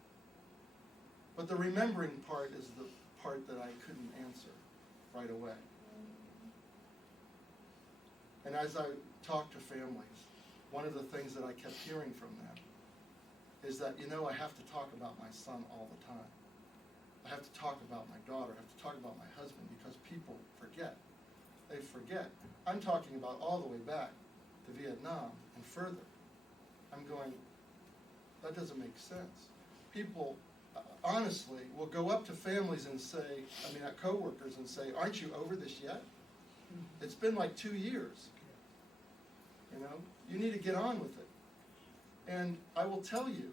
But the remembering part is the part that I couldn't answer right away. And as I talked to families, one of the things that I kept hearing from them is that, I have to talk about my son all the time. I have to talk about my daughter. I have to talk about my husband, because people forget. They forget. I'm talking about all the way back to Vietnam and further. I'm going, that doesn't make sense. People, honestly, will go up to families and say, at coworkers and say, aren't you over this yet? It's been like 2 years. You need to get on with it. And I will tell you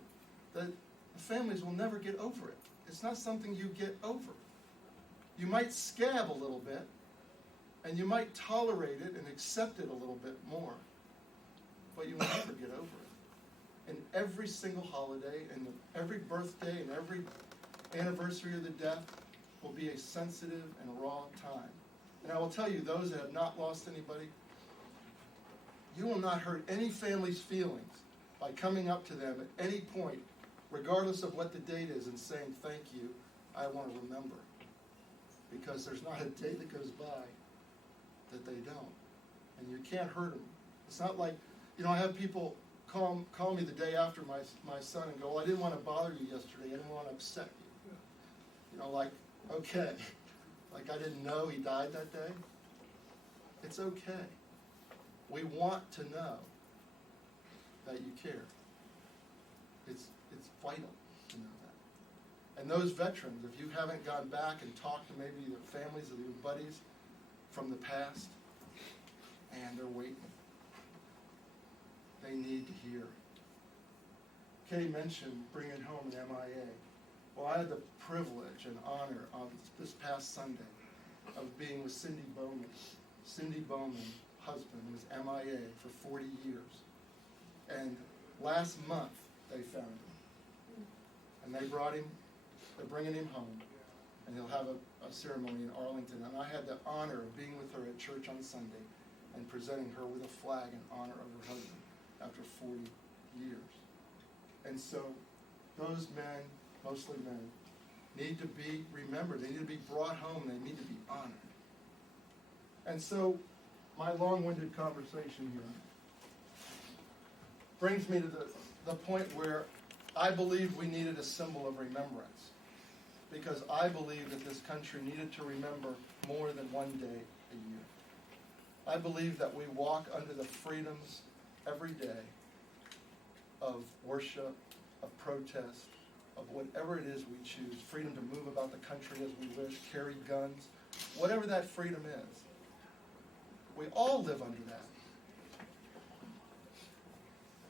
that the families will never get over it. It's not something you get over. You might scab a little bit, and you might tolerate it and accept it a little bit more, but you will never get over it. And every single holiday, and every birthday, and every anniversary of the death will be a sensitive and raw time. And I will tell you, those that have not lost anybody, you will not hurt any family's feelings by coming up to them at any point, regardless of what the date is, and saying, thank you, I want to remember. Because there's not a day that goes by that they don't. And you can't hurt them. It's not like, I have people call me the day after my son and go, well, I didn't want to bother you yesterday. I didn't want to upset you. Like, okay. Like I didn't know he died that day. It's okay. We want to know that you care. It's vital to know that. And those veterans, if you haven't gone back and talked to maybe the families of your buddies from the past, and they're waiting. They need to hear. Kay mentioned bringing home an MIA. Well, I had the privilege and honor on this past Sunday of being with Cindy Bowman. Cindy Bowman's husband was MIA for 40 years. And last month, they found him. And they're bringing him home. And he'll have a ceremony in Arlington. And I had the honor of being with her at church on Sunday and presenting her with a flag in honor of her husband after 40 years. And so those men, mostly men, need to be remembered. They need to be brought home. They need to be honored. And so my long-winded conversation here brings me to the point where I believe we needed a symbol of remembrance, because I believe that this country needed to remember more than one day a year. I believe that we walk under the freedoms every day of worship, of protest, of whatever it is we choose, freedom to move about the country as we wish, carry guns, whatever that freedom is. We all live under that.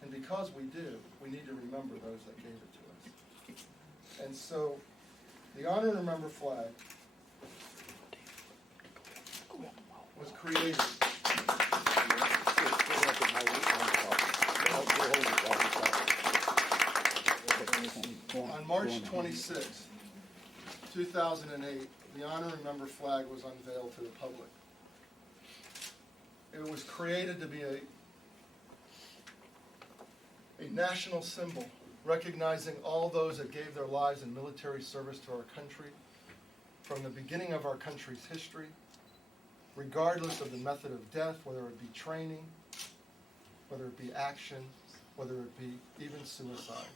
And because we do, we need to remember those that gave it to us. And so, the Honor and Remember flag was created on March 26, 2008. The Honor and Remember flag was unveiled to the public. It was created to be a national symbol, recognizing all those that gave their lives in military service to our country from the beginning of our country's history, regardless of the method of death, whether it be training, whether it be action, whether it be even suicide.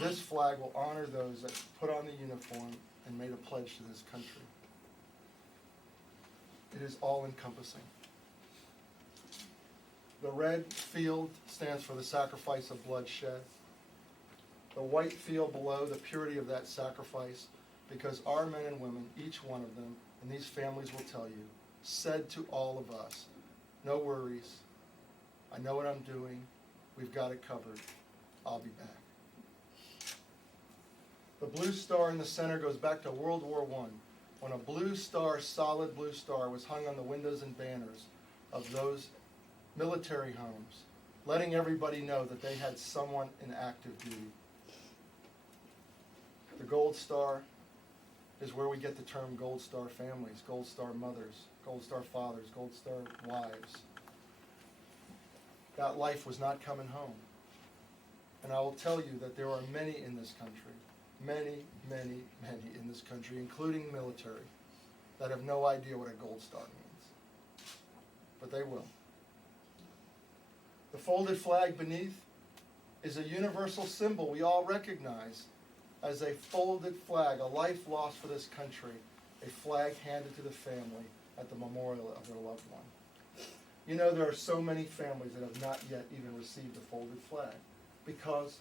This flag will honor those that put on the uniform and made a pledge to this country. It is all-encompassing. The red field stands for the sacrifice of bloodshed. the white field below, the purity of that sacrifice, because our men and women, each one of them, and these families will tell you, said to all of us, no worries, I know what I'm doing, we've got it covered, I'll be back. The blue star in the center goes back to World War I, when a blue star, solid blue star, was hung on the windows and banners of those military homes, letting everybody know that they had someone in active duty. The gold star is where we get the term gold star families, gold star mothers, gold star fathers, gold star wives. That life was not coming home. And I will tell you that there are many in this country, many, many, many in this country, including military, that have no idea what a gold star means. But they will. The folded flag beneath is a universal symbol we all recognize as a folded flag, a life lost for this country, a flag handed to the family at the memorial of their loved one. You know, there are so many families that have not yet even received a folded flag because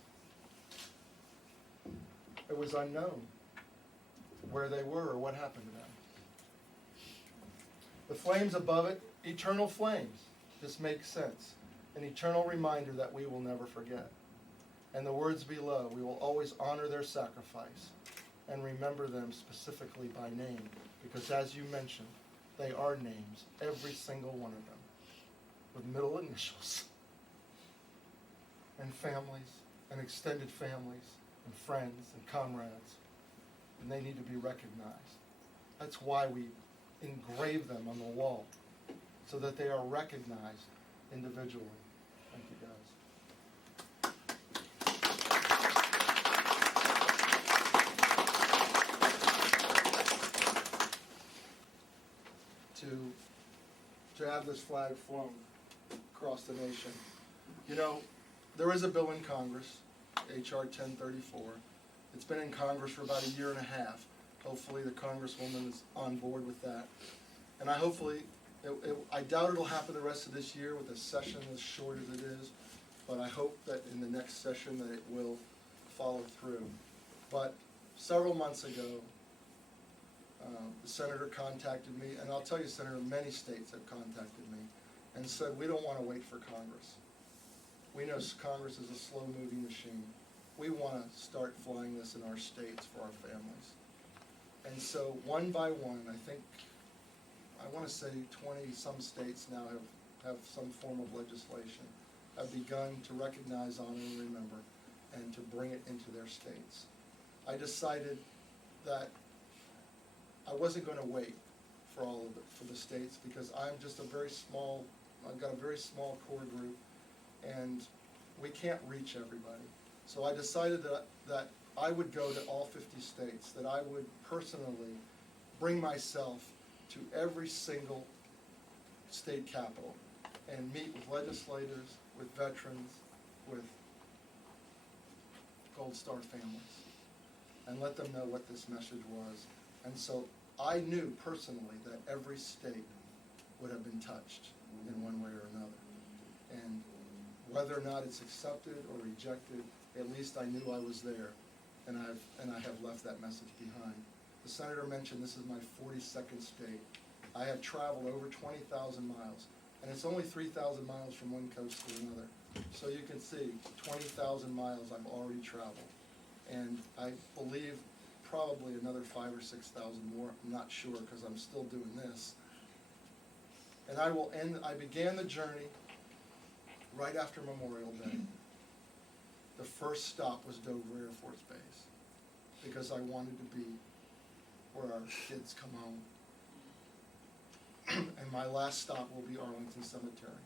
it was unknown where they were or what happened to them. The flames above it, eternal flames. This makes sense. An eternal reminder that we will never forget. And the words below, we will always honor their sacrifice and remember them specifically by name, because as you mentioned, they are names, every single one of them, with middle initials, and families, and extended families, and friends, and comrades, and they need to be recognized. That's why we engrave them on the wall, so that they are recognized individually. Thank you, guys. To have this flag flown across the nation. You know, there is a bill in Congress, HR 1034. It's been in Congress for about a year and a half. Hopefully the Congresswoman is on board with that. And I doubt it'll happen the rest of this year with a session as short as it is, but I hope that in the next session that it will follow through. But several months ago, the senator contacted me, and I'll tell you, Senator, many states have contacted me and said, we don't want to wait for Congress. We know Congress is a slow-moving machine. We want to start flying this in our states for our families. And so one by one, I want to say 20-some states now have some form of legislation, have begun to recognize, honor, and remember, and to bring it into their states. I decided that I wasn't going to wait for all of it, for the states, because I'm just I've got a very small core group, and we can't reach everybody. So I decided that I would go to all 50 states, that I would personally bring myself to every single state capital and meet with legislators, with veterans, with Gold Star families, and let them know what this message was. And so I knew personally that every state would have been touched in one way or another. And whether or not it's accepted or rejected, at least I knew I was there, and I have left that message behind. The senator mentioned this is my 42nd state. I have traveled over 20,000 miles, and it's only 3,000 miles from one coast to another. So you can see 20,000 miles I've already traveled, and I believe probably another 5,000 or 6,000 more. I'm not sure because I'm still doing this. And I began the journey right after Memorial Day. The first stop was Dover Air Force Base because I wanted to be where our kids come home. And my last stop will be Arlington Cemetery,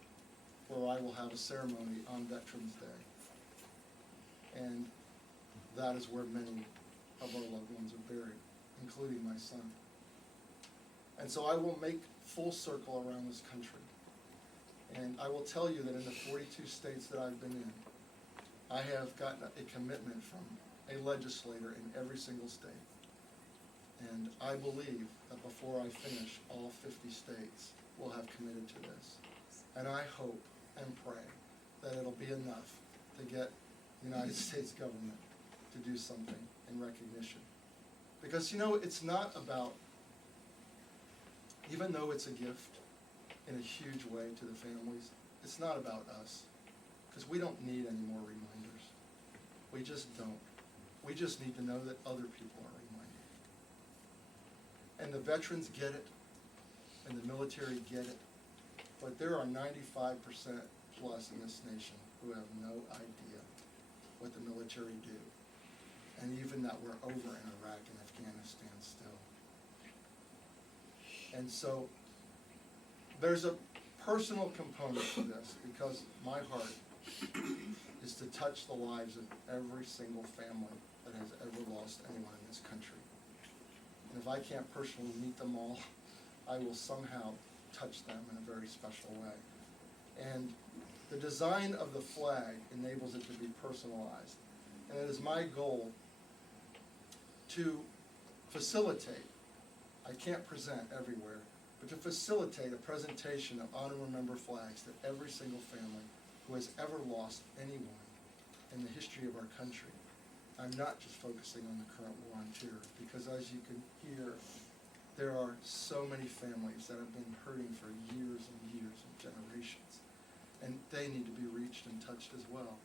where I will have a ceremony on Veterans Day. And that is where many of our loved ones are buried, including my son. And so I will make full circle around this country. And I will tell you that in the 42 states that I've been in, I have gotten a commitment from a legislator in every single state. And I believe that before I finish, all 50 states will have committed to this. And I hope and pray that it'll be enough to get the United States government to do something in recognition. Because, you know, it's not about, even though it's a gift in a huge way to the families, it's not about us. Because we don't need any more reminders. We just don't. We just need to know that other people are reminded. And the veterans get it, and the military get it, but there are 95% plus in this nation who have no idea what the military do, and even that we're over in Iraq and Afghanistan still. And so there's a personal component to this, because my heart is to touch the lives of every single family that has ever lost anyone in this country. And if I can't personally meet them all, I will somehow touch them in a very special way. And the design of the flag enables it to be personalized. And it is my goal to facilitate, I can't present everywhere, but to facilitate a presentation of honor and remember flags to every single family who has ever lost anyone in the history of our country. I'm not just focusing on the current war on terror, because as you can hear, there are so many families that have been hurting for years and years and generations, and they need to be reached and touched as well.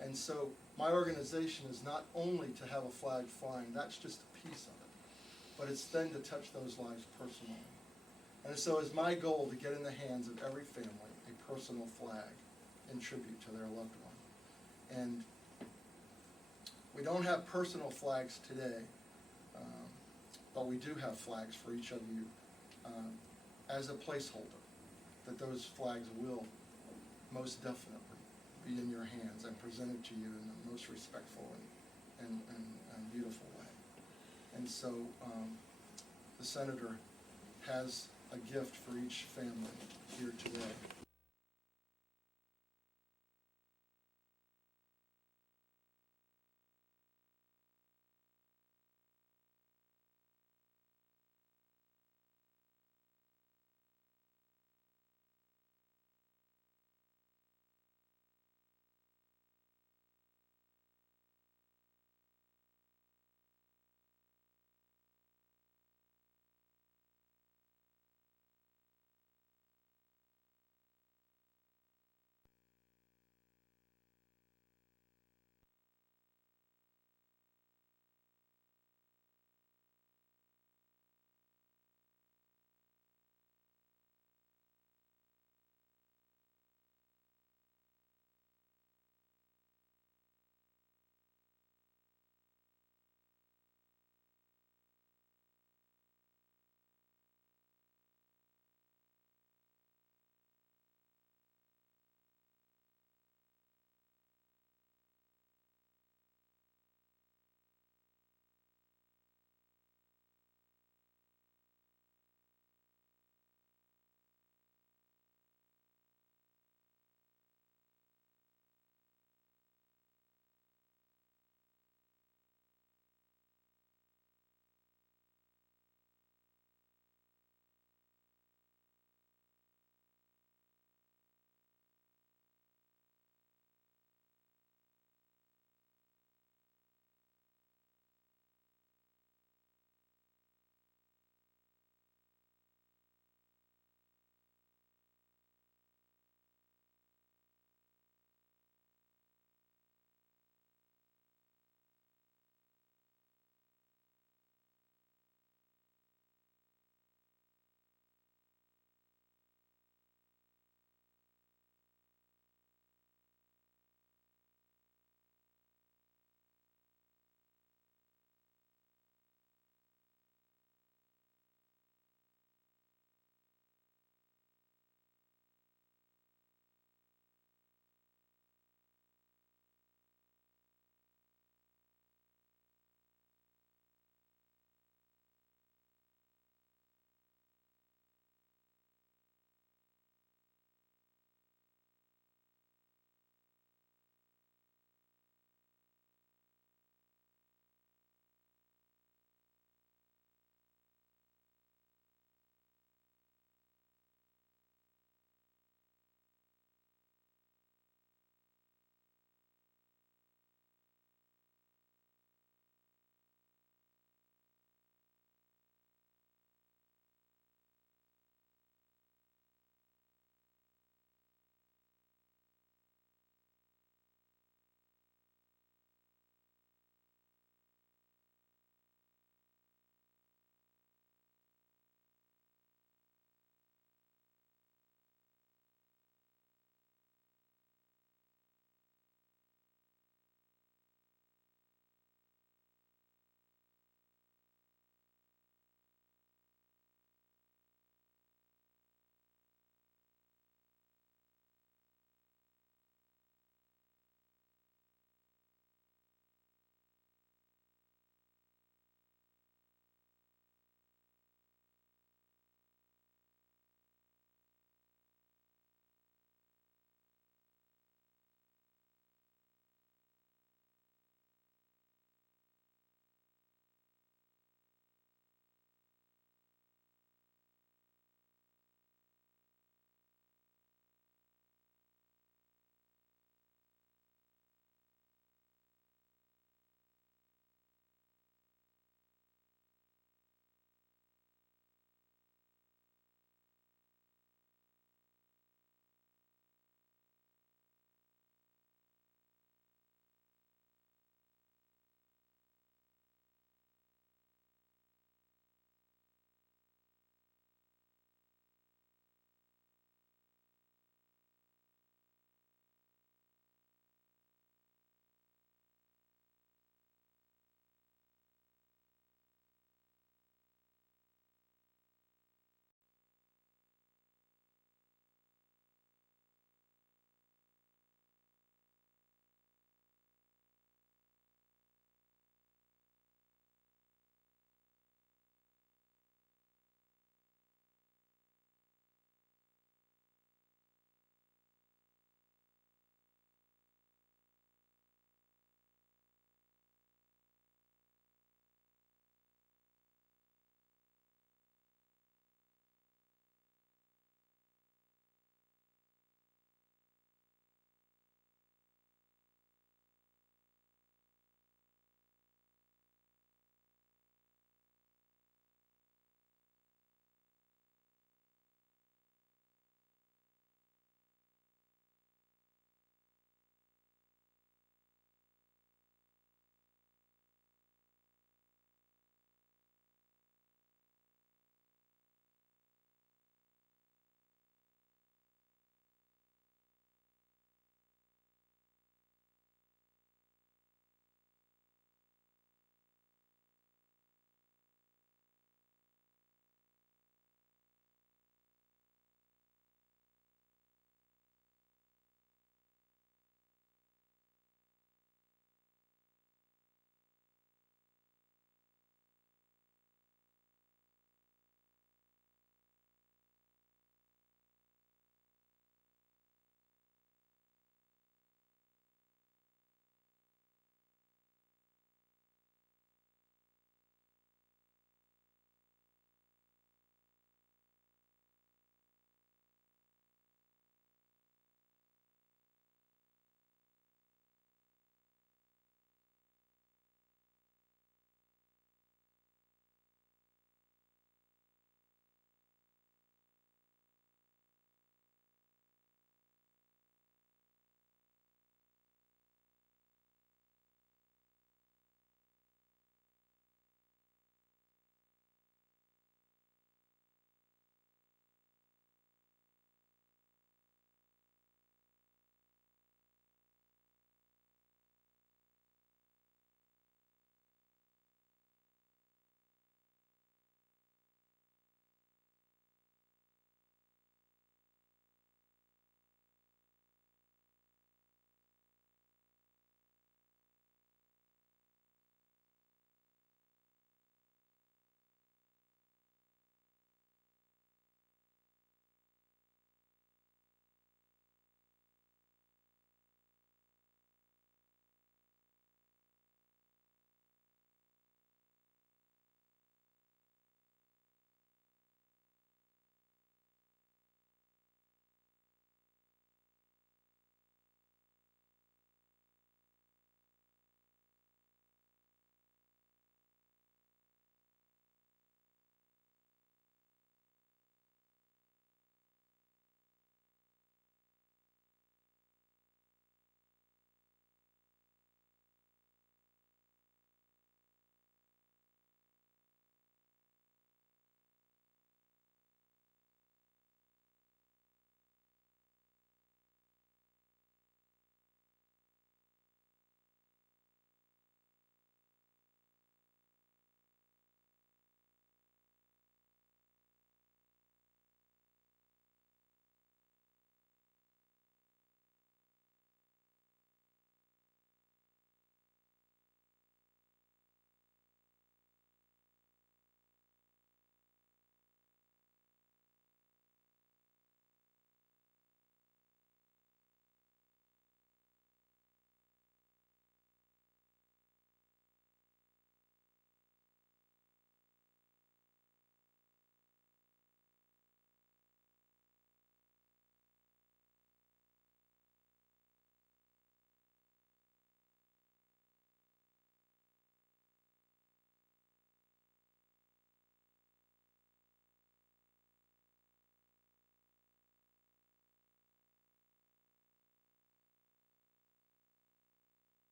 And so my organization is not only to have a flag flying, that's just a piece of it, but it's then to touch those lives personally. And so it's my goal to get in the hands of every family a personal flag in tribute to their loved one. And we don't have personal flags today, but we do have flags for each of you as a placeholder, that those flags will most definitely be in your hands and presented to you in the most respectful and beautiful way. And so the Senator has a gift for each family here today.